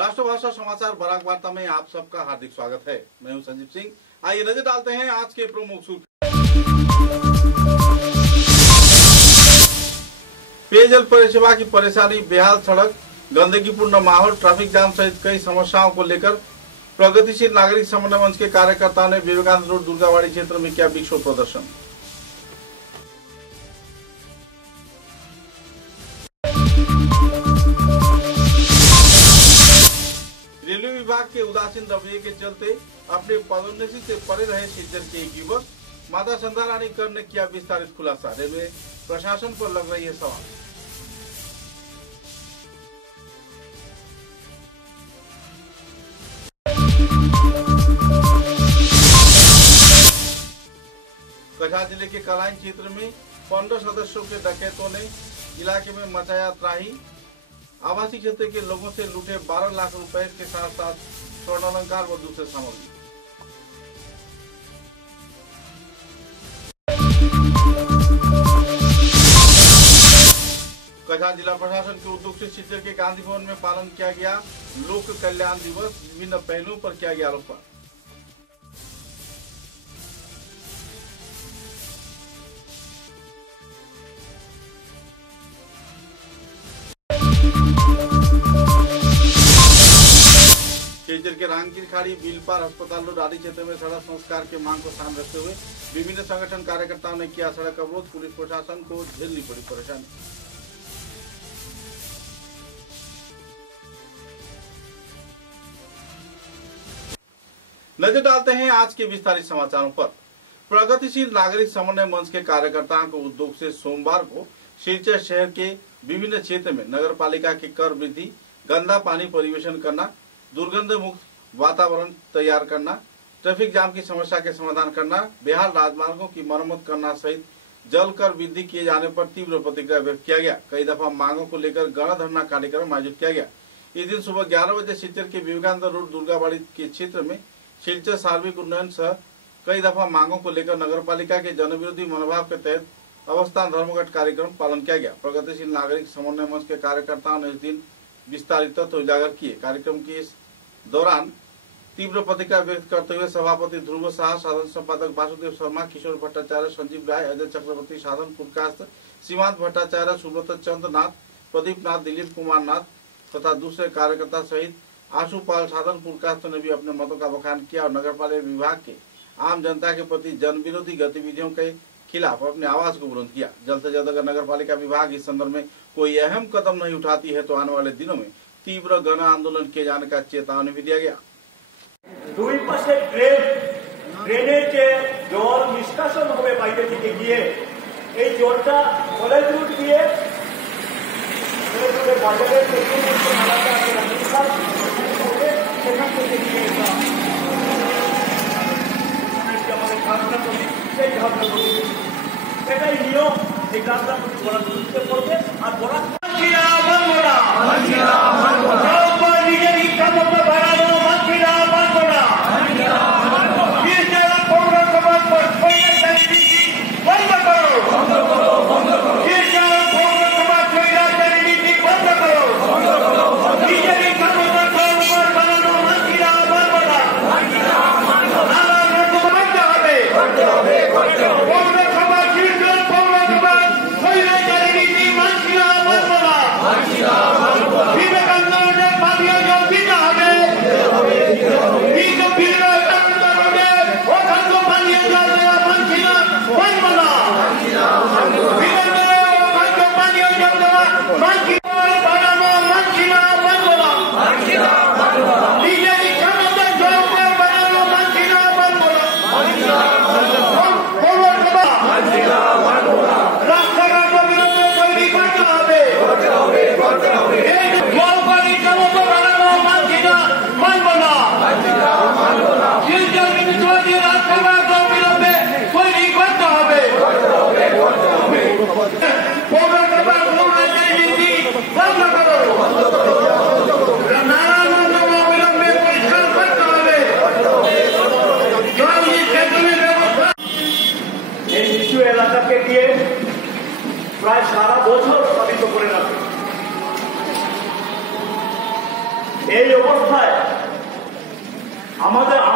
राष्ट्रभाषा समाचार बराक वार्ता में आप सबका हार्दिक स्वागत है। मैं हूं संजीव सिंह। आइए नजर डालते हैं आज के प्रमुख सुर्खियां। पेयजल परिसेवा की परेशानी, बेहाल सड़क, गंदगीपूर्ण माहौल, ट्रैफिक जाम सहित कई समस्याओं को लेकर प्रगतिशील नागरिक समन्वय मंच के कार्यकर्ताओं ने विवेकानंद रोड दुर्गाबाड़ी क्षेत्र में किया विक्षोभ प्रदर्शन। रेलवे विभाग के उदासीन रवैये के चलते अपने पदोन्नति से परे रहे सिलचर के एक युवक माता संध्या रानी कर ने किया विस्तारित खुलासा। रेलवे प्रशासन पर लग रही है सवाल। कछार जिले के कलाइन क्षेत्र में 15 सदस्यों के डकैतों ने इलाके में मचाया त्राही। आवासीय क्षेत्र के लोगों से लूटे 12 लाख रुपए के साथ साथ स्वर्ण अलंकार व दूसरे सामग्री। कछार जिला प्रशासन के उद्योग से सिलचर के गांधी भवन में पालन किया गया लोक कल्याण दिवस। विभिन्न पहलुओं पर किया गया आरोपण। सिलचर के रांगीर खाड़ी, बिलपार, अस्पताल रोड आदि क्षेत्र में सड़क संस्कार के मांग को सामने रखते हुए विभिन्न संगठन कार्यकर्ताओं ने किया सड़क अवरोध। पुलिस प्रशासन को झेलनी पड़ी परेशानी। नजर डालते हैं आज के विस्तारित समाचारों पर। प्रगतिशील नागरिक समन्वय मंच के कार्यकर्ताओं को उद्योग से सोमवार को सिलचर शहर के विभिन्न क्षेत्र में नगर पालिका की कर वृद्धि, गंदा पानी परिवेशन करना, दुर्गंध मुक्त वातावरण तैयार करना, ट्रैफिक जाम की समस्या के समाधान करना, बेहाल राजमार्गों की मरम्मत करना सहित जल कर वृद्धि किए जाने पर तीव्र प्रतिक्रिया व्यक्त किया गया। कई दफा मांगों को लेकर गणधरना कार्यक्रम आयोजित किया गया। इस दिन सुबह 11 बजे सिलचर के विवेकानंद रोड दुर्गाबाड़ी के क्षेत्र में सिलचर सार्वजनिक उन्नयन सह कई दफा मांगों को लेकर नगर पालिका के जनविरोधी मनोभाव के तहत अवस्थान धर्मघट कार्यक्रम पालन किया गया। प्रगतिशील नागरिक समन्वय मंच के कार्यकर्ताओं ने इस दिन विस्तारित तथ्य उजागर किए। कार्यक्रम के इस दौरान तीव्र प्रतिक्रिया व्यक्त करते हुए सभापति ध्रुव शाह, साधन संपादक वासुदेव शर्मा, किशोर भट्टाचार्य, संजीव राय, अजय चक्रवर्ती, साधन पुरकास्त, सीमांत भट्टाचार्य, सुब्रत चंद्र नाथ, प्रदीप नाथ, दिलीप कुमार नाथ तथा दूसरे कार्यकर्ता सहित आशुपाल, साधन पुरकास्त ने भी अपने मतों का बखान किया और नगर पालिका विभाग के आम जनता के प्रति जन विरोधी गतिविधियों के खिलाफ अपने आवाज को बुलंद किया। जल्द से जल्द अगर नगर पालिका विभाग इस संदर्भ में कोई अहम कदम नहीं उठाती है तो आने वाले दिनों में तीव्र गण आंदोलन किए जाने का चेतावनी भी दिया गया। দুই পাশে ড্রেনের যে জল নিষ্কাশন হবে বাইরে থেকে গিয়ে এই জলটা কলেজ রুট দিয়ে বাজারের সেখান থেকে গিয়ে আমাদের কাজটা করি সেই ভাবনা করি। এটাই নিয়ম। এই কাজটা বরাক করতে পড়বে আর বরাক নিজের ইচ্ছা মতো বাড়ানো মাতৃরা মানবো না। বন্ধ করো, বন্ধ করো, বন্ধ করো। নিজের ইচ্ছা মতো বানানো মাতৃরা মানবো না। করতে হবে, করতে হবে, করতে হবে। পৌরসভা শীর্ষ পৌরসভা রাজনীতি মাতৃরা মানবো এই অবস্থায়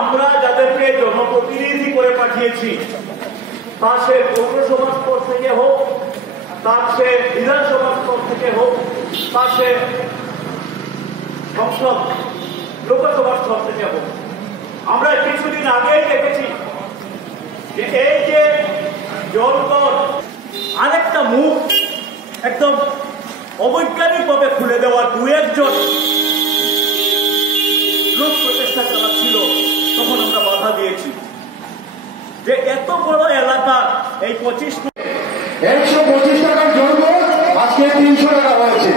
আমরা যাদেরকে জনপ্রতিনিধি করে পাঠিয়েছি, তা সে পৌরসভা স্তর থেকে হোক, তা সে বিধানসভা স্তর থেকে হোক, তা সে সংসদ লোকসভা স্তর থেকে হোক, আমরা কিছুদিন আগেই দেখেছি যে এই যে জলকর আরেকটা মুখ একদম অবৈজ্ঞানিকভাবে খুলে দেওয়া দু একজন লোক প্রচেষ্টা চালাচ্ছিল, তখন আমরা বাধা দিয়েছি যে এত বড় এলাকা এই 125 টাকার জন্য আজকে 300 টাকা হয়েছে।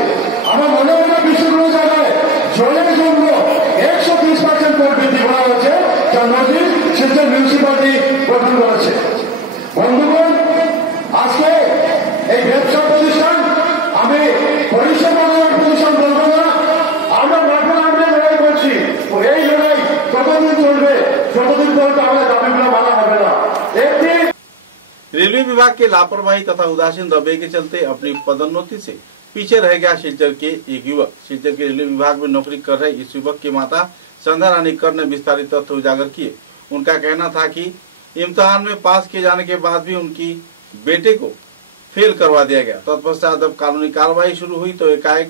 আমার মনে হয় না বিশ্বগুলো জায়গায় জলের জন্য 130% কর বৃদ্ধি করা হয়েছে, যা নদীর শিলচর মিউনিসিপালিটি গঠন করেছে। বন্ধুগণ, আজকে এই ব্যবসা প্রতিষ্ঠান, আমি পরিষেবা প্রতিষ্ঠান বলবো না, আমরা মাঠে লড়াই করছি। এই লড়াই যতদিন চলবে, যতদিন পর্যন্ত আমাদের দাবিগুলো মানা হবে না। रेलवे विभाग के लापरवाही तथा उदासीन रवैये के चलते अपनी पदोन्नति से पीछे रह गया सिलचर के एक युवक। सिलचर के रेलवे विभाग में नौकरी कर रहे इस युवक की माता संध्या रानी कर ने विस्तारित तथ्य उजागर किए। उनका कहना था कि इम्तिहान में पास किए जाने के बाद भी उनकी बेटे को फेल करवा दिया गया। तत्पश्चात जब कानूनी कार्रवाई शुरू हुई तो एकाएक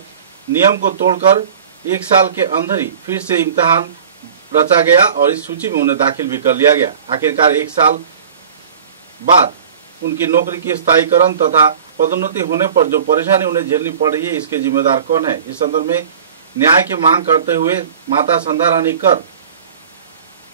नियम को तोड़कर 1 साल के अंदर ही फिर से इम्तिहान रचा गया और इस सूची में उन्हें दाखिल भी कर लिया गया। आखिरकार 1 साल बाद उनकी नौकरी की स्थायीकरण तथा पदोन्नति होने पर जो परेशानी उन्हें झेलनी पड़ रही है, इसके जिम्मेदार कौन है? इस संदर्भ में न्याय की मांग करते हुए माता संध्या रानी कर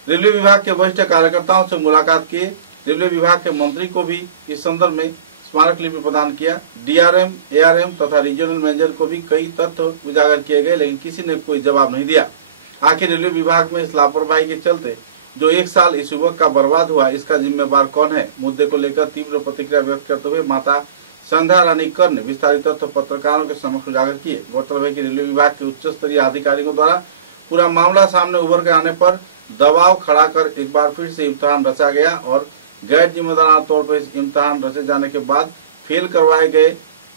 रेलवे विभाग के वरिष्ठ कार्यकर्ताओं से मुलाकात किए। रेलवे विभाग के मंत्री को भी इस संदर्भ में स्मारक लिपि प्रदान किया। डीआरएम, एआरएम तथा रीजनल मैनेजर को भी कई तथ्य उजागर किए गए, लेकिन किसी ने कोई जवाब नहीं दिया। आखिर रेलवे विभाग में इस लापरवाही के चलते जो 1 साल इस युवक का बर्बाद हुआ, इसका जिम्मेवार कौन है? मुद्दे को लेकर तीव्र प्रतिक्रिया व्यक्त करते हुए माता संध्या रानी कर ने विस्तारित तथ्य पत्रकारों के समक्ष उजागर किए। गौरतलब है कि रेलवे विभाग के उच्च स्तरीय अधिकारियों द्वारा पूरा मामला सामने उभर कर आने पर दबाव खड़ा कर एक बार फिर से इम्तिहान रचा गया और गैर जिम्मेदाराना तौर पर इस इम्तिहान रचे जाने के बाद फेल करवाए गए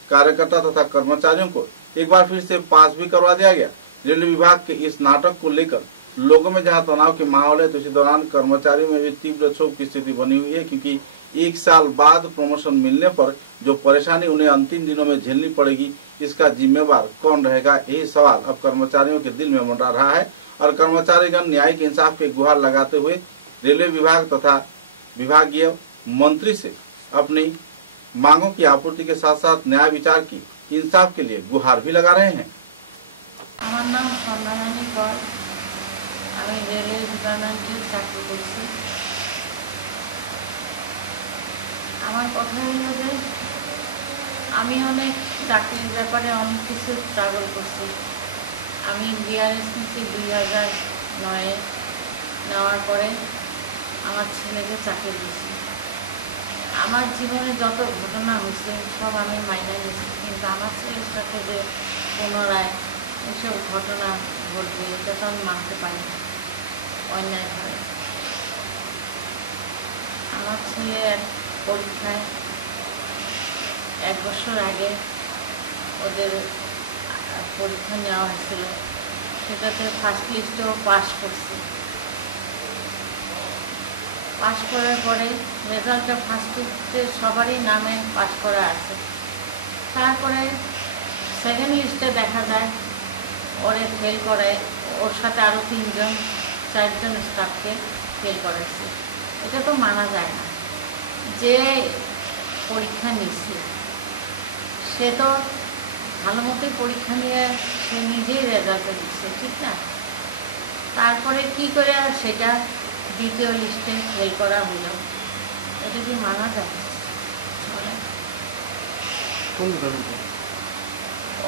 कार्यकर्ता तथा कर्मचारियों को एक बार फिर से पास भी करवा दिया गया। रेलवे विभाग के इस नाटक को लेकर लोगों में जहां तनाव के माहौल है, तो इसी दौरान कर्मचारियों में भी तीव्र क्षोभ की स्थिति बनी हुई है, क्योंकि 1 साल बाद प्रमोशन मिलने पर जो परेशानी उन्हें अंतिम दिनों में झेलनी पड़ेगी, इसका जिम्मेवार कौन रहेगा? यही सवाल अब कर्मचारियों के दिल में मंडरा रहा है और कर्मचारीगण न्यायिक इंसाफ के गुहार लगाते हुए रेलवे विभाग तथा विभागीय मंत्री से अपनी मांगों की आपूर्ति के साथ साथ न्याय विचार की इंसाफ के लिए गुहार भी लगा रहे हैं। আমার নাম সন্ধ্যা রানী কর, আমি রেলওয়ে ডিপার্টমেন্টে চাকরি করছি। আমার কথা হলো যে আমি অনেক চাকরির ব্যাপারে অনেক কিছু স্ট্রাগল করছি। আমি বিআরএস নিচ্ছি 2009-এ, নেওয়ার পরে আমার ছেলেকে চাকরি দিয়েছি। আমার জীবনে যত ঘটনা হয়েছে সব আমি মাইনে নিয়েছি, কিন্তু আমার ছেলের সাথে যে পুনরায় এসব ঘটনা ঘটবে এটা তো আমি মানতে পারি না অন্যায়ভাবে। আমার ছেলে এক পরীক্ষায় 1 বছর আগে ওদের পরীক্ষা নেওয়া হয়েছিল, সেটাতে ফার্স্ট লিস্টেও পাস করছে। পাস করার পরে রেজাল্টটা ফার্স্ট লিস্টে সবারই নামে পাস করা আছে। তারপরে সেকেন্ড লিস্টে দেখা যায় ওরে ফেল করায়, ওর সাথে আরও 4জন স্টাফকে ফেল করাচ্ছে। এটা তো মানা যায় না। যে পরীক্ষা নিচ্ছে সে তো ভালো মতোই পরীক্ষা নিয়ে সে নিজেই রেজাল্টটা দিচ্ছে, ঠিক না? তারপরে কি করে সেটা দ্বিতীয় লিস্টে ফেল করা হলো, এটা কি মানা যায়?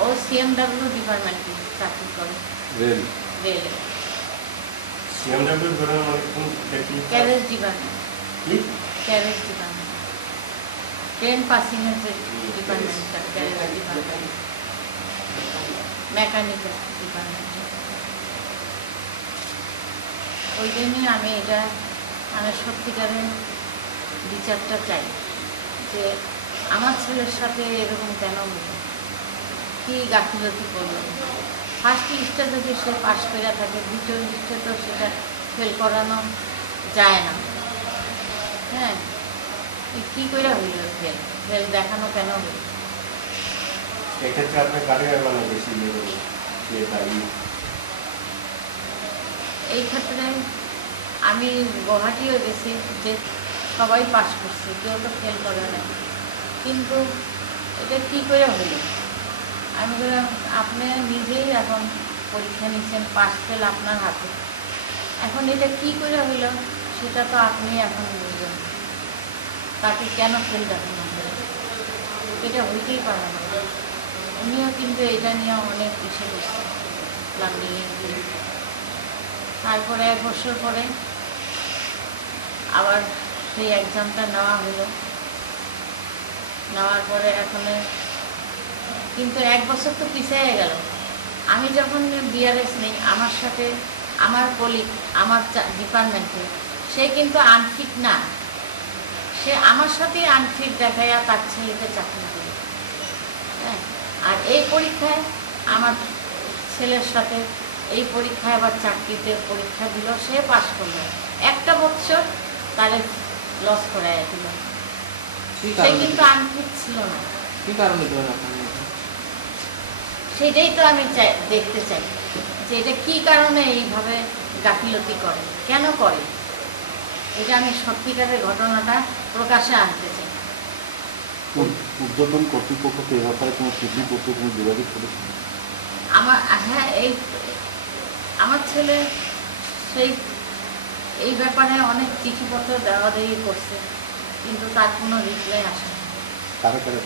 ও সিএমডব্লিউ ডিপার্টমেন্টে চাকরি করে, রেলে carriage department, carriage department, train passing এর যে ডিপার্টমেন্টটা, ক্যারেজ ডিপার্টমেন্ট, মেকানিক্যাল ডিপার্টমেন্ট। ওই জন্যই আমি এটা মানে সত্যিকারের বিচারটা চাই যে আমার ছেলের সাথে এরকম কেন হলো, কি গাফিলতি করলো। ফার্স্ট লিস্টে যদি সে পাস করে থাকে, দ্বিতীয় লিস্টে তো সেটা ফেল করানো যায় না। হ্যাঁ, কী করে হইল ফেল? ফেল দেখানো কেন হইল? এক্ষেত্রে আপনার কাদের বেলা বেশি এই ক্ষেত্রে আমি গুয়াহাটিও গেছি, যে সবাই পাস করছে, কেউ তো ফেল করে না। কিন্তু এটা কী করে হইল? আমি বললাম, আপনি নিজেই এখন পরীক্ষা নিচ্ছেন, পাস ফেল আপনার হাতে, এখন এটা কী করে হইল সেটা তো আপনি এখন বুঝবেন। তাকে কেন ফেল দেখানো হলো? এটা হইতেই পারে না। উনিও কিন্তু এটা নিয়ে অনেক ইসে করছে, লাগিয়ে। তারপরে 1 বছর পরে আবার সেই এক্সামটা নেওয়া হলো। নেওয়ার পরে এখন কিন্তু 1 বছর তো পিছিয়ে গেল। আমি যখন বিআরএস নেই, আমার সাথে আমার কলিগ, আমার ডিপার্টমেন্টে, সে কিন্তু আনফিট না, সে আমার সাথেই আনফিট দেখাইয়া তার ছেলেকে চাকরি করে। হ্যাঁ, আর এই পরীক্ষায় আমার ছেলের সাথে এই পরীক্ষায় আবার চাকরিতে পরীক্ষা দিল, সে পাস করলো। 1টা বছর তাহলে লস করাই দিল। সে কিন্তু আনফিট ছিল না। কি কারণে? সেটাই তো আমি দেখতে চাই যে এটা কী কারণে এইভাবে গাফিলতি করে, কেন করে। এটা আমি সত্যিকারের ঘটনাটা প্রকাশে আনতে চাই। ঊর্ধ্বতন কর্তৃপক্ষকে এ ব্যাপারে কোনো চিঠি করতে কোনো যোগাযোগ করেছিল? হ্যাঁ, আমার ছেলে সেই এই ব্যাপারে অনেক চিঠিপত্র দেওয়া-দেওয়ি করছে, কিন্তু তার কোনো রিপ্লাই আসে না। কারা কারা?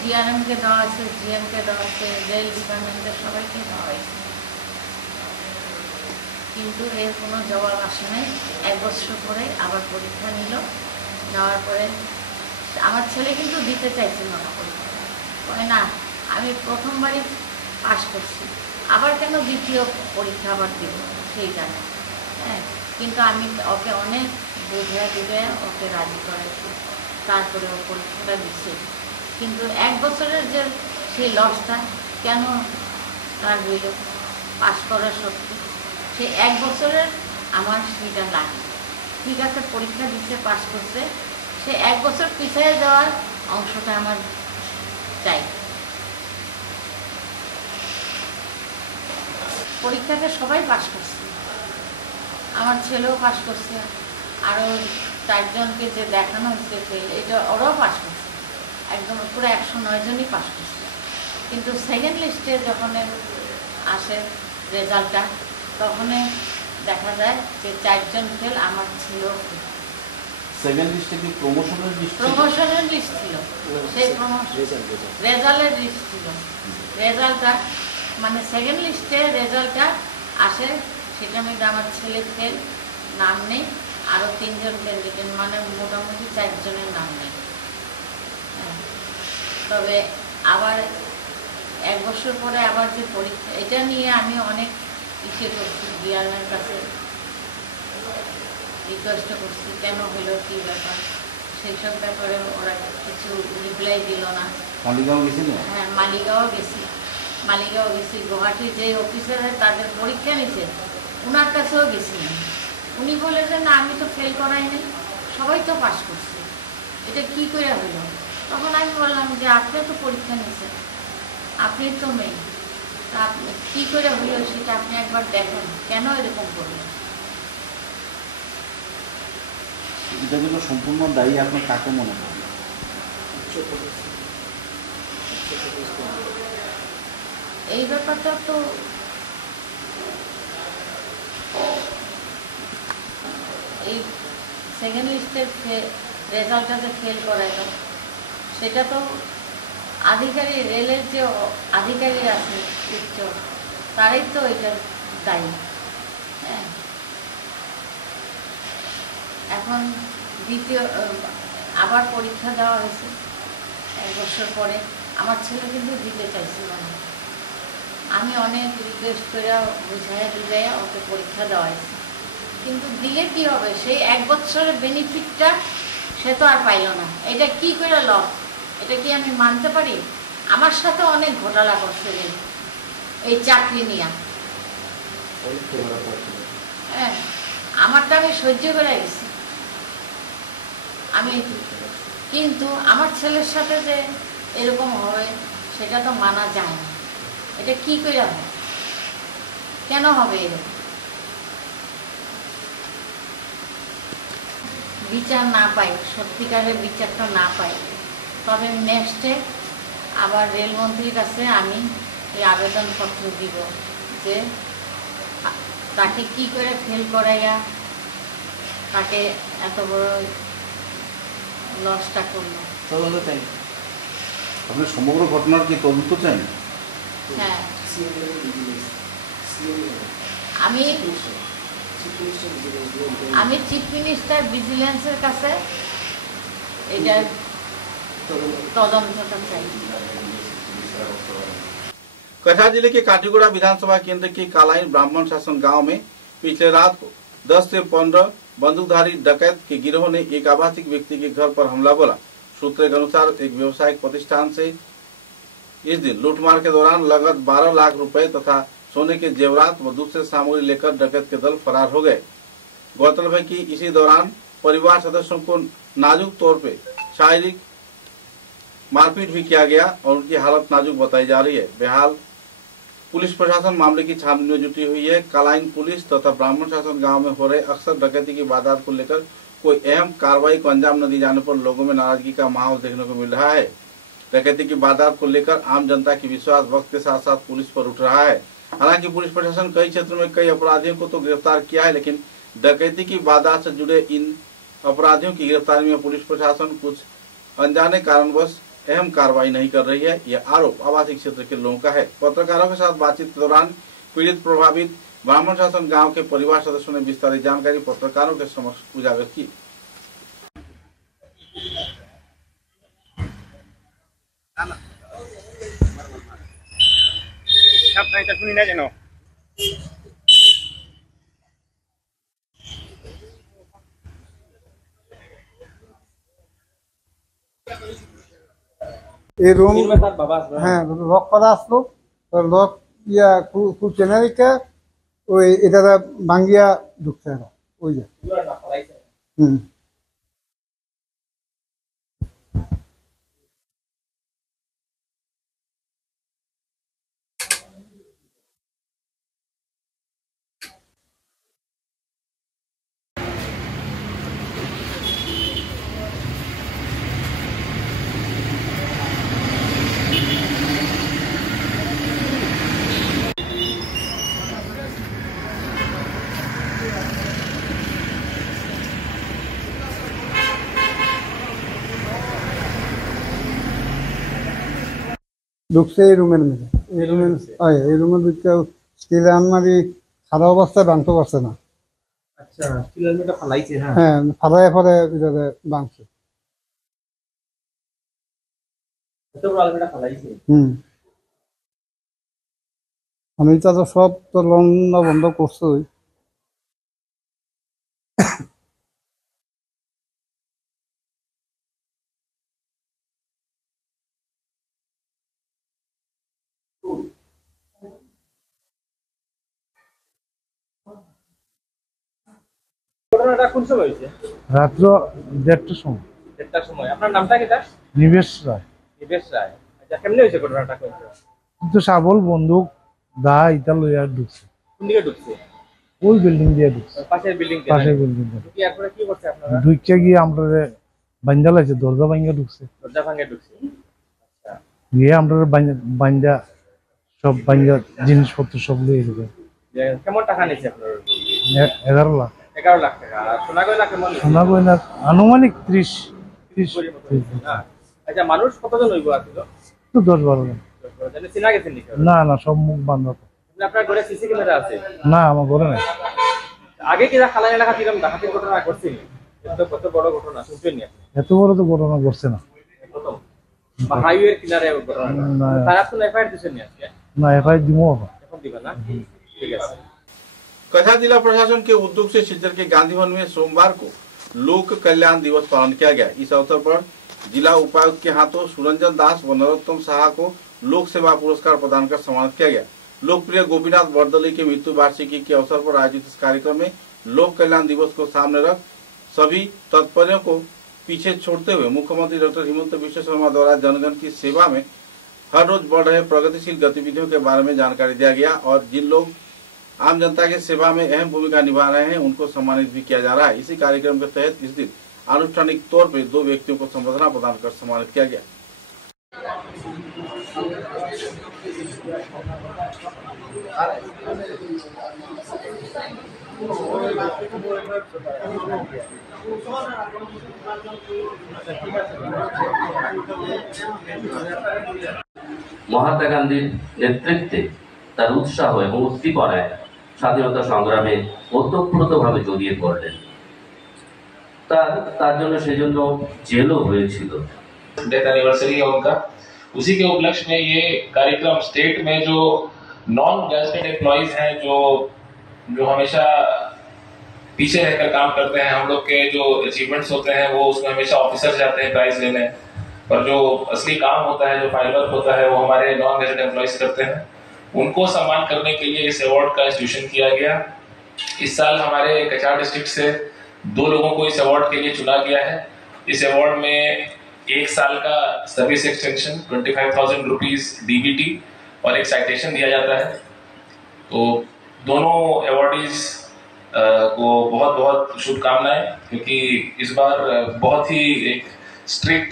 ডিআরএমকে দেওয়া আছে, জিএমকে দেওয়া আছে, রেল ডিপার্টমেন্টের সবাইকে দেওয়া হয়েছে, কিন্তু এর কোনো জবাব আসে নাই। 1 বছর পরে আবার পরীক্ষা নিল। নেওয়ার পরে আমার ছেলে কিন্তু দিতে চাইছিল না পরীক্ষা। কয় না, আমি প্রথমবারই পাস করছি, আবার কেন দ্বিতীয় পরীক্ষা আবার দেব, সেই জানে। হ্যাঁ, কিন্তু আমি ওকে অনেক বুঝে ওকে রাজি করাইছি, তারপরে ও পরীক্ষাটা দিচ্ছে। কিন্তু 1 বছরের যে সেই লসটা কেন তার হইল পাস করার সত্যি, সেই 1 বছরের আমার সেটা লাগে। ঠিক আছে, পরীক্ষা দিচ্ছে, পাস করছে, সে 1 বছর পিছিয়ে যাওয়ার অংশটা আমার চাই। পরীক্ষাতে সবাই পাস করছে, আমার ছেলেও পাস করছে, আরও 4 জনকে যে দেখানো হচ্ছে ফেল, এটা ওরাও পাস করছে, একদম পুরো 109 জনই পাস করছে। কিন্তু সেকেন্ড লিস্টে যখন আসে রেজাল্টটা, তখন দেখা যায় যে 4 জন ফেল, আমার ছেলেও ফেল। সেকেন্ড লিস্টে কি প্রমোশনের লিস্ট? প্রমোশনের লিস্ট ছিল, সেই রেজাল্টের লিস্ট ছিল। রেজাল্টটা মানে সেকেন্ড লিস্টে রেজাল্টটা আসে, সেটা মধ্যে আমার ছেলে ফেল, নাম নেই, আরও 3 জন ক্যান্ডিডেট, মানে মোটামুটি 4 জনের নাম নেই। তবে আবার 1 বছর পরে আবার যে পরীক্ষা, এটা নিয়ে আমি অনেক ইসে করছি, ডিআরএমের কাছে রিকোয়েস্ট করছি, কেন হলো, কী ব্যাপার, সেই সব ব্যাপারে ওরা কিছু রিপ্লাই দিল না। মালিগাঁও গেছিল? হ্যাঁ, মালিগাঁও গেছি, গুয়াহাটি যে অফিসার তাদের পরীক্ষা নিছে, ওনার কাছেও গেছি। উনি বলে যে না, আমি তো ফেল করাই নাই, সবাই তো পাস করছে, এটা কী করে হইল? তখন আমি বললাম যে আপনি তো পরীক্ষা নিয়েছেন, আপনি তো মেয়ে, তা আপনি কী করে হইল সেটা আপনি একবার দেখেন, কেন এরকম করলেন। এটার জন্য সম্পূর্ণ দায়ী আপনি কাকে মনে করেন? এই ব্যাপারটা তো এই সেকেন্ড লিস্টের রেজাল্টটাতে ফেল করাইল, সেটা তো আধিকারিক, রেলের যে আধিকারিক আছে উচ্চ, তারাই তো এটা দায়ী। হ্যাঁ, এখন দ্বিতীয় আবার পরীক্ষা দেওয়া হয়েছে 1 বছর পরে। আমার ছেলে কিন্তু দিতে চাইছিল না, আমি অনেক রিকোয়েস্ট করে বুঝাইয়া ওকে পরীক্ষা দেওয়া হয়েছে, কিন্তু দিলে কি হবে, সেই 1 বছরের বেনিফিটটা সে তো আর পাইল না। এটা কি করে লস, এটা কি আমি মানতে পারি? আমার সাথে অনেক ঘোটালা করছে রেল, এই চাকরি নিয়ে। হ্যাঁ, আমারটা আমি সহ্য করে গেছি আমি, কিন্তু আমার ছেলের সাথে যে এরকম হবে সেটা তো মানা যায় না। এটা কি করে হবে, কেন হবে এরকম? বিচার না পাই, সত্যিকারের বিচারটা না পাই, তবে নেক্সটে আবার রেলমন্ত্রীর কাছে আমি এই আবেদনপত্র দিব যে তাকে কি করে ফেল করাইয়া তাকে এত বড় লসটা করলো। তদন্ত চাই। আপনি সমগ্র ঘটনার কি তদন্ত চাই? হ্যাঁ, আমি চিফ মিনিস্টার ভিজিলেন্সের কাছে এটার तदंत कटिहार जिले के काटीगुड़ा विधानसभा केंद्र के कालाइन ब्राह्मण शासन गांव में पिछले रात को 10 से 15 बंदूकधारी डकैत के गिरोह ने एक आवासिक व्यक्ति के घर पर हमला बोला। सूत्रों के अनुसार एक व्यवसायिक प्रतिष्ठान से इस दिन लूटमार के दौरान लगभग 12 लाख रुपए तथा सोने के जेवरात व दूसरे सामग्री लेकर डकैत के दल फरार हो गए। गौरतलब है कि इसी दौरान परिवार सदस्यों को नाजुक तौर पर शारीरिक मारपीट भी किया गया और उनकी हालत नाजुक बताई जा रही है। बेहाल पुलिस प्रशासन मामले की छानबीन में जुटी हुई है। कालाइन पुलिस तथा ब्राह्मण शासन गांव में हो रहे अक्सर डकैती की वारदात को लेकर कोई अहम कार्रवाई को अंजाम न दिए जाने पर लोगों में नाराजगी का माहौल देखने को मिल रहा है। डकैती की वारदात को लेकर आम जनता की विश्वास वक्त के साथ साथ पुलिस पर उठ रहा है। हालांकि पुलिस प्रशासन कई क्षेत्रों में कई अपराधियों को तो गिरफ्तार किया है, लेकिन डकैती की वारदात से जुड़े इन अपराधियों की गिरफ्तारी में पुलिस प्रशासन कुछ अनजाने कारणवश अहम कार्रवाई नहीं कर रही है। यह आरोप आवासीय क्षेत्र के लोगों का है। पत्रकारों के साथ बातचीत के दौरान पीड़ित प्रभावित ब्राह्मण शासन गांव के परिवार सदस्यों ने विस्तारित जानकारी पत्रकारों के समक्ष उजागर की। এই রুম হ্যাঁ লক করা আসলো, লক ইয়া খুলছে না রেখে ওই এটা ভাঙ্গিয়া ঢুকছে না ওই যে ঢুকছে এই রুমের মধ্যে। এই রুমের ভিতরে স্টিলের আলমারি সারা অবস্থায় ভাঙতে পারছে না। আচ্ছা, স্টিলের আলমারিটা ফালাইছে? হ্যাঁ, ফালায় পরে ভিতরে ভাঙছে। এত বড় আলমারিটা ফালাইছে? আমি তো সব তো লন্ড বন্ধ করছই। রাত্র 1:30টার সময়। 1:30টার সময়। আপনার নামটা কি? নিবেশ রায়। নিবেশ রায়। আচ্ছা, কেমনে হয়েছে ঘটনাটা? কিন্তু সাবল বন্দুক দা ইটা লইয়া ঢুকছে। কোন দিকে ঢুকছে? ওই বিল্ডিং দিয়ে ঢুকছে। পাশের বিল্ডিং দিয়ে? পাশের বিল্ডিং দিয়ে। কি এরপরে কি করছে আপনারা? ঢুকে গিয়ে আমরা বাঞ্জা লাইছে, দরজা ভাঙিয়ে ঢুকছে। দরজা ভাঙিয়ে ঢুকছে। আচ্ছা। গিয়ে আমরা বাঞ্জা সব বাঞ্জা জিনিসপত্র সব লইয়ে ঢুকে। কেমন টাকা নিয়েছে আপনার? 11 লাখ। 11 লাখ টাকা। আর সোনা গয়না কেমন? সোনা গয়না আনুমানিক 30। আচ্ছা, মানুষ কতজন হইব আসলো? তো 10-12 জন। জানেন চিনা গেছেন নাকি? না না, সব মুখ বন্ধ। আপনার ঘরে সিসি ক্যামেরা আছে? না, আমার ঘরে নাই। আগে কি খালাইন এলাকা ছিলাম ডাকাতির ঘটনা করছেন? কত বড় ঘটনা শুনছেন নি আপনি? এত বড় তো ঘটনা করছে না। প্রথম হাইওয়ের কিনারে ঘটনা। তারা তো এফআইআর দিছেন নি আজকে? না, এফআইআর দিমো এখন দিবেন না? ঠিক আছে। कटिहार जिला प्रशासन के उद्योग से शिलचर के गांधी भवन में सोमवार को लोक कल्याण दिवस पालन किया गया। इस अवसर पर जिला उपायुक्त के हाथों सुरंजन दास व नरोत्तम साहा को लोक सेवा पुरस्कार प्रदान कर सम्मानित किया गया। लोकप्रिय गोपीनाथ बरदली के मृत्यु वार्षिकी के अवसर पर आयोजित इस कार्यक्रम में लोक कल्याण दिवस को सामने रख सभी तात्पर्यों को पीछे छोड़ते हुए मुख्यमंत्री डॉक्टर हिमंत बिश्व शर्मा द्वारा जनगण की सेवा में हर रोज बढ़ रहे प्रगतिशील गतिविधियों के बारे में जानकारी दिया गया और जिन लोग आम जनता की सेवा में अहम भूमिका निभा रहे हैं उनको सम्मानित भी किया जा रहा है। इसी कार्यक्रम के तहत इस दिन आनुष्ठानिक तौर पर 2 व्यक्तियों को संबर्धना प्रदान कर सम्मानित किया गया। महात्मा गांधी नेतृत्वे तार उत्साह এবং উদ্দীপনায় স্বাধীনতা সংগ্রামে ওতপ্রোতভাবে জড়িয়ে পড়লেন। তার জন্য সেজন্য জেলও হয়েছিল। डेथ एनिवर्सरी है उनका, उसी के उपलक्ष्य में ये कार्यक्रम स्टेट में जो नॉन गैजेटेड एम्प्लॉइज हैं जो हमेशा पीछे रहकर काम करते हैं, हम लोग के जो अचीवमेंट्स होते हैं वो उसमें हमेशा ऑफिसर जाते हैं प्राइज लेने, और जो असली काम होता है जो फाइल वर्क होता है वो हमारे नॉन गैजेटेड एम्प्लॉइज करते हैं। उनको सम्मान करने के लिए इस अवार्ड का इंस्टीट्यूशन किया गया। इस साल हमारे कछार डिस्ट्रिक्ट से 2 लोगों को इस अवार्ड के लिए चुना गया है। इस अवार्ड में 1 साल का सर्विस एक्सटेंशन 25,000 रुपीज DBT और एक साइटेशन दिया जाता है। तो दोनों अवार्डीज को बहुत बहुत शुभकामनाएं, क्योंकि इस बार बहुत ही एक स्ट्रिक्ट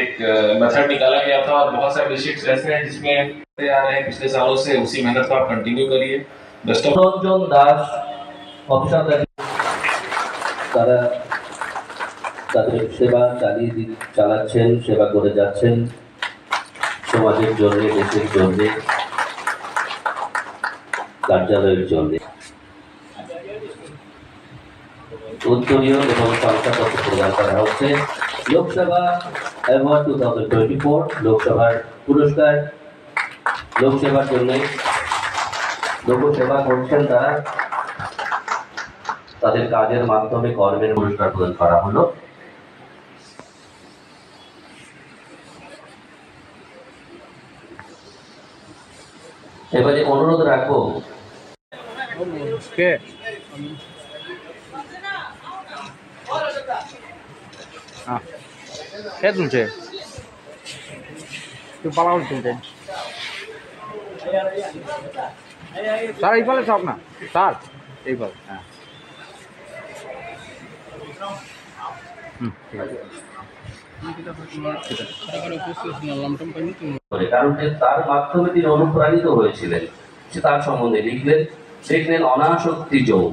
एक मेथड निकाला गया था और बहुत सारे डिस्ट्रिक्ट ऐसे हैं जिसमें आ रहे हैं पिछले सालों से, उसी मेहनत को आप कंटिन्यू करिए। Best of Ranjan Das officer তারা তাদের সেবা চালাচ্ছেন, সেবা করে যাচ্ছেন সমাজের জন্য, দেশের জন্য, কার্যালয়ের জন্য। উত্তরীয় এবং শংসাপত্র প্রদান করা হচ্ছে। লোকসভা অ্যাওয়ার্ড 2024 লোকসভার পুরস্কার লোকসেবার জন্য লোকসেবা করছেন তারা, তাদের কাজের মাধ্যমে কর্মের পুরস্কার প্রদান করা হলো। এবারে অনুরোধ রাখবো তুলছে পালাও তুলছে স্যার এই পালে সব না স্যার এই পালে। হ্যাঁ ঠিক আছে। কারণ তার মাধ্যমে তিনি অনুপ্রাণিত হয়েছিলেন, সে তার সম্বন্ধে লিখলেন অনাসক্তি যোগ।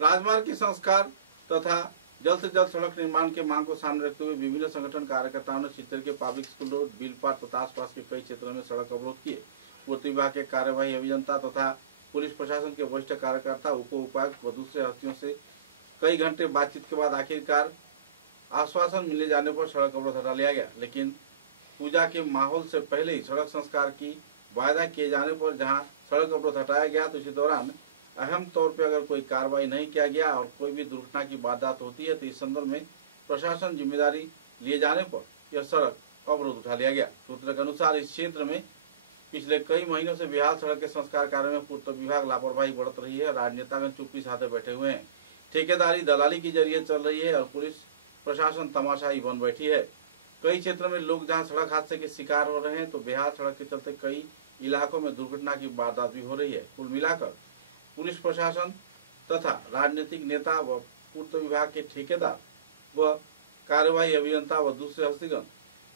राजमार्ग के संस्कार तथा जल्द से जल्द सड़क निर्माण के मांग को सामने रखते हुए विभिन्न संगठन कार्यकर्ताओं ने चित्तर के पब्लिक स्कूल रोड, बिलपाट तथा आसपास के कई क्षेत्रों में सड़क अवरोध किए। पूर्त विभाग के कार्यवाही अभियंता तथा पुलिस प्रशासन के वरिष्ठ कार्यकर्ता, उप उपायुक्त व दूसरे हस्तियों से कई घंटे बातचीत के बाद आखिरकार आश्वासन मिले जाने पर सड़क अवरोध हटा लिया गया। लेकिन पूजा के माहौल से पहले ही सड़क संस्कार की वायदा किए जाने पर जहां सड़क अवरोध हटाया गया, तो इसी दौरान अहम तौर पर अगर कोई कार्रवाई नहीं किया गया और कोई भी दुर्घटना की वारदात होती है तो इस संदर्भ में प्रशासन जिम्मेदारी लिए जाने पर यह सड़क अवरोध उठा लिया गया। सूत्रों के अनुसार इस क्षेत्र में पिछले कई महीनों से बिहार सड़क के संस्कार कार्य में पूर्त विभाग लापरवाही बरत रही है। राजनेतागण चुप्पी साधे बैठे हुए हैं, ठेकेदारी दलाली के जरिए चल रही है और पुलिस प्रशासन तमाशाई बन बैठी है। कई क्षेत्रों में लोग जहां सड़क हादसे के शिकार हो रहे हैं तो बिहार सड़क के चलते कई इलाकों में दुर्घटना की वारदात भी हो रही है। कुल मिलाकर पुलिस प्रशासन तथा राजनीतिक नेता व पूर्त विभाग के ठेकेदार व कार्यवाही अभियंता व दूसरे हस्तीगण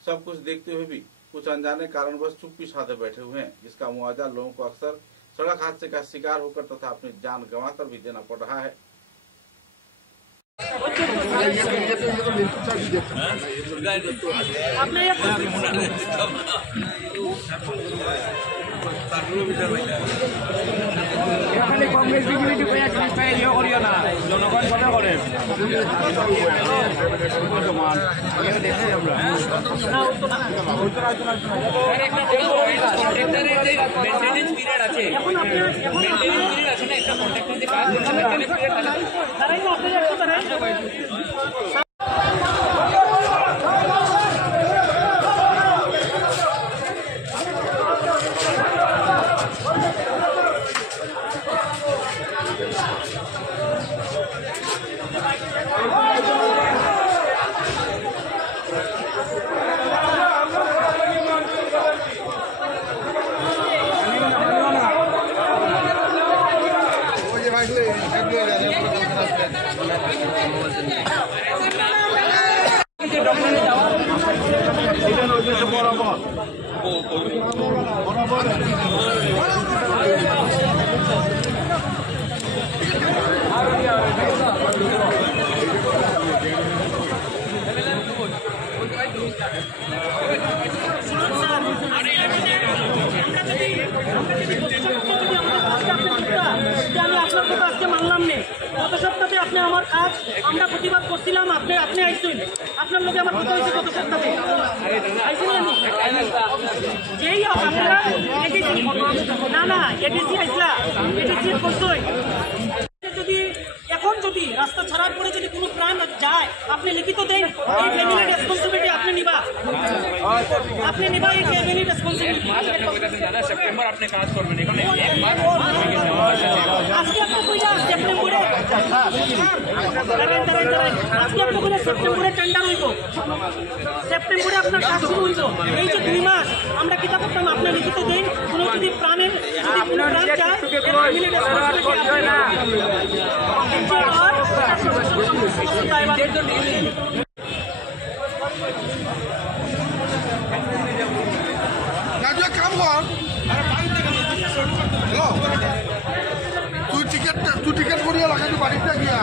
सब कुछ देखते हुए भी कुछ अनजाने कारणवश चुप्पी साधे बैठे हुए हैं, जिसका मुआवजा लोगों को अक्सर सड़क हादसे का शिकार होकर तथा अपनी जान गंवाकर भी देना पड़ रहा है। কংগ্রেস বিজেপি করিও না, জনগণ কথা করে আপনার কথা আজকে মানলাম না। গত সপ্তাহে আপনি আমার কাজ আমরা প্রতিবাদ করছিলাম, আপনি আইসেন, আপনার লোকে আমার কথা হয়েছে গত সপ্তাহে আইসেন যেই আপনারা এডিসি না এডিসি আইসলা এডিসি করছই। যদি এখন যদি রাস্তা ছাড়ার পরে যদি কোনো প্রাণ যায় আপনি লিখিত দেন, এই ফ্যামিলির রেসপন্সিবিলিটি আপনি নিবা এই ফ্যামিলির রেসপন্সিবিলিটি। সেপ্টেম্বর আপনি কাজ করবেন এখানে আজকে আপনি কইলা সেপ্টেম্বরে আজকে আপনি কইলা সেপ্টেম্বরে টেন্ডার হইব, সেপ্টেম্বরে আপনার কাজ শুরু হইব। এই যে 2 মাস আমরা কিতা করতাম আপনি লিখিত দেন, কোনো যদি প্রাণের যদি কোনো প্রাণ যায় ফ্যামিলির রেসপন্সিবিলিটি তুই টিকেট করিয়া লাগাই বাড়িতে গিয়া